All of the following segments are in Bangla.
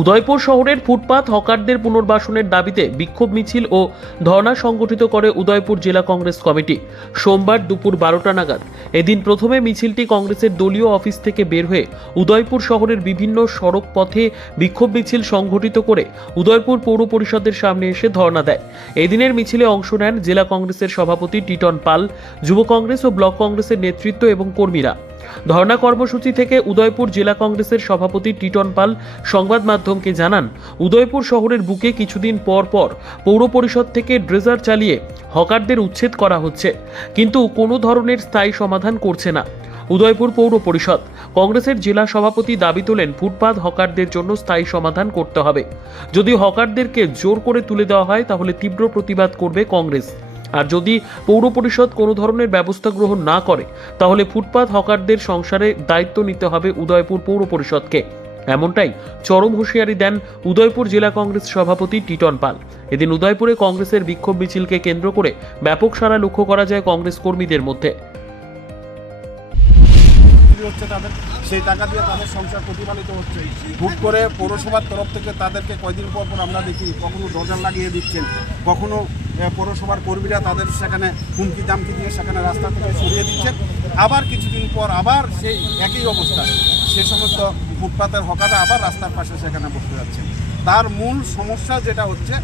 উদয়পুর শহরের ফুটপাত হকারদের পুনর্বাসনের দাবিতে বিক্ষোভ মিছিল ও ধর্ণা সংগঠিত করে উদয়পুর জেলা কংগ্রেস কমিটি। সোমবার দুপুর 12টা নাগাদ এদিন প্রথমে মিছিলটি কংগ্রেসের দলীয় অফিস থেকে বের হয়ে উদয়পুর শহরের বিভিন্ন সড়ক পথে বিক্ষোভ মিছিল সংগঠিত করে উদয়পুর পৌর পরিষদের সামনে এসে ধর্ণা দেয়। এদিনের মিছিলে অংশ নেন জেলা কংগ্রেসের সভাপতি টিটন পাল, যুব কংগ্রেস ও ব্লক কংগ্রেসের নেতৃত্ব এবং কর্মীরা। ধর্ণা কর্মসূচি থেকে উদয়পুর জেলা কংগ্রেসের সভাপতি টিটন পাল সংবাদ মাধ্যমকে জানান, উদয়পুর শহরের বুকে কিছুদিন পর পর পৌর পরিষদ থেকে ড্রেজার চালিয়ে হকারদের উচ্ছেদ করা হচ্ছে, কিন্তু কোনো ধরনের স্থায়ী সমাধান করছে না উদয়পুর পৌর পরিষদ। কংগ্রেসের জেলা সভাপতি দাবি তোলেন, ফুটপাত হকারদের জন্য স্থায়ী সমাধান করতে হবে। যদি হকারদেরকে জোর করে তুলে দেওয়া হয় তাহলে তীব্র প্রতিবাদ করবে কংগ্রেস। আর যদি পৌর পরিষদ কোনো ধরনের ব্যবস্থা গ্রহণ না করে তাহলে ফুটপাত হকারদের সংসারে দায়িত্ব নিতে হবে উদয়পুর পৌর পরিষদকে। এমনটাই চরম হুঁশিয়ারি দেন উদয়পুর জেলা কংগ্রেস সভাপতি টিটন পাল। এদিন উদয়পুরে কংগ্রেসের বিক্ষোভ মিছিলকে কেন্দ্র করে ব্যাপক সাড়া লক্ষ্য করা যায় কংগ্রেস কর্মীদের মধ্যে। হচ্ছে তাদের সেই টাকা দিয়ে তাদের সংসার প্রতিপালিত হচ্ছে। হুট করে পৌরসভার তরফ থেকে তাদেরকে কয়দিন পর পর আমরা দেখি কখনো ডজার লাগিয়ে দিচ্ছেন, কখনো পৌরসভার কর্মীরা তাদের সেখানে হুমকি দামকি দিয়ে সেখানে রাস্তা থেকে সরিয়ে দিচ্ছেন। আবার কিছুদিন পর আবার সেই একই অবস্থা, সে সমস্ত ফুটপাতের হকাররা আবার রাস্তার পাশে সেখানে বসতে যাচ্ছেন। তার মূল সমস্যা যেটা হচ্ছে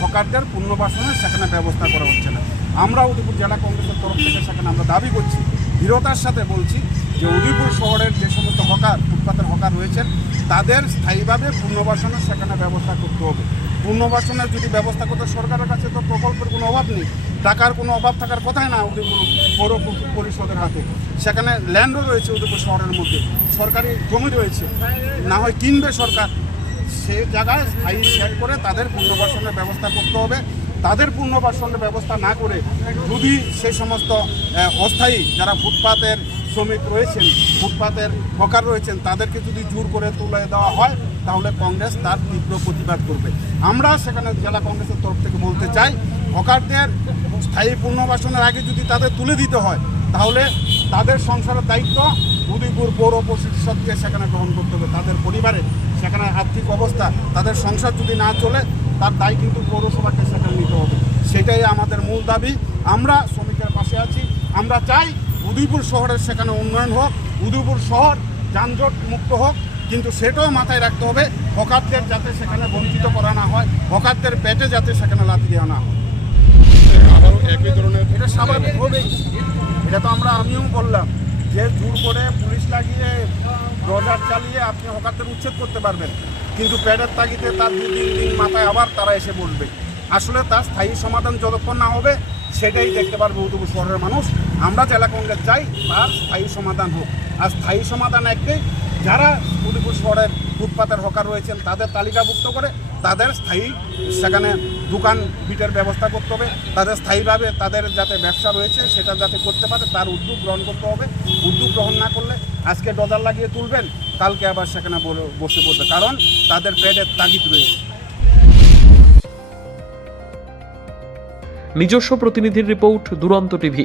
হকারদের পুনর্বাসনের সেখানে ব্যবস্থা করা হচ্ছে না। আমরা উদয়পুর জেলা কংগ্রেসের তরফ থেকে সেখানে আমরা দাবি করছি, দৃঢ়তার সাথে বলছি যে উদয়পুর শহরের যে সমস্ত হকার ফুটপাতের হকার রয়েছেন তাদের স্থায়ীভাবে পুনর্বাসনের সেখানে ব্যবস্থা করতে হবে। পুনর্বাসনের যদি ব্যবস্থা করতে সরকারের কাছে তো প্রকল্পের কোনো অভাব নেই, টাকার কোনো অভাব থাকার কথাই না উদয়পুর পৌর পরিষদের হাতে। সেখানে ল্যান্ডও রয়েছে উদয়পুর শহরের মধ্যে, সরকারি জমি রয়েছে, না হয় কিনবে সরকার, সে জায়গায় স্থায়ী সেট করে তাদের পুনর্বাসনের ব্যবস্থা করতে হবে। তাদের পুনর্বাসনের ব্যবস্থা না করে যদি সেই সমস্ত অস্থায়ী যারা ফুটপাতের শ্রমিক রয়েছেন, ফুটপাতের হকার রয়েছেন, তাদেরকে যদি জোর করে তুলে দেওয়া হয় তাহলে কংগ্রেস তার তীব্র প্রতিবাদ করবে। আমরা সেখানে জেলা কংগ্রেসের তরফ থেকে বলতে চাই, হকারদের স্থায়ী পুনর্বাসনের আগে যদি তাদের তুলে দিতে হয় তাহলে তাদের সংসারের দায়িত্ব উদয়পুর পৌর পরিষদকে সেখানে গ্রহণ করতে হবে। তাদের পরিবারে সেখানে আর্থিক অবস্থা, তাদের সংসার যদি না চলে তার দায় কিন্তু পৌরসভাকে সেখানে নিতে হবে। সেটাই আমাদের মূল দাবি। আমরা শ্রমিকের পাশে আছি। আমরা চাই উদয়পুর শহরের সেখানে উন্নয়ন হোক, উদয়পুর শহর যানজট মুক্ত হোক, কিন্তু সেটাও মাথায় রাখতে হবে হকারদের যাতে সেখানে বঞ্চিত করা না হয়, হকারদের পেটে যাতে সেখানে লাথি দেওয়া না হয়। আবারও একই ধরনের এটা স্বাভাবিক হবেই। এটা তো আমিও বললাম যে জোর করে পুলিশ লাগিয়ে ডজার চালিয়ে আপনি হকারদের উচ্ছেদ করতে পারবেন, কিন্তু পেটের তাগিদে তার দিন মাথায় আবার তারা এসে বসবে। আসলে তার স্থায়ী সমাধান যতক্ষণ না হবে সেটাই দেখতে পারবে উদয়পুর শহরের মানুষ। আমরা জেলা কংগ্রেস চাই তার স্থায়ী সমাধান হোক। আর স্থায়ী সমাধান একটাই, যারা উদয়পুর শহরের ফুটপাতের হকার রয়েছেন তাদের তালিকাভুক্ত করে তাদের স্থায়ী সেখানে দোকান বিটের ব্যবস্থা করতে হবে। তাদের স্থায়ীভাবে তাদের যাতে ব্যবসা রয়েছে সেটা যাতে করতে পারে তার উদ্যোগ গ্রহণ করতে হবে। উদ্যোগ গ্রহণ না করলে আজকে ডজার লাগিয়ে তুলবেন, কালকে আবার সেখানে বসে পড়বে, কারণ তাদের পেটের তাগিদ রয়েছে। নিজস্ব প্রতিনিধির রিপোর্ট, দুরন্ত টিভি।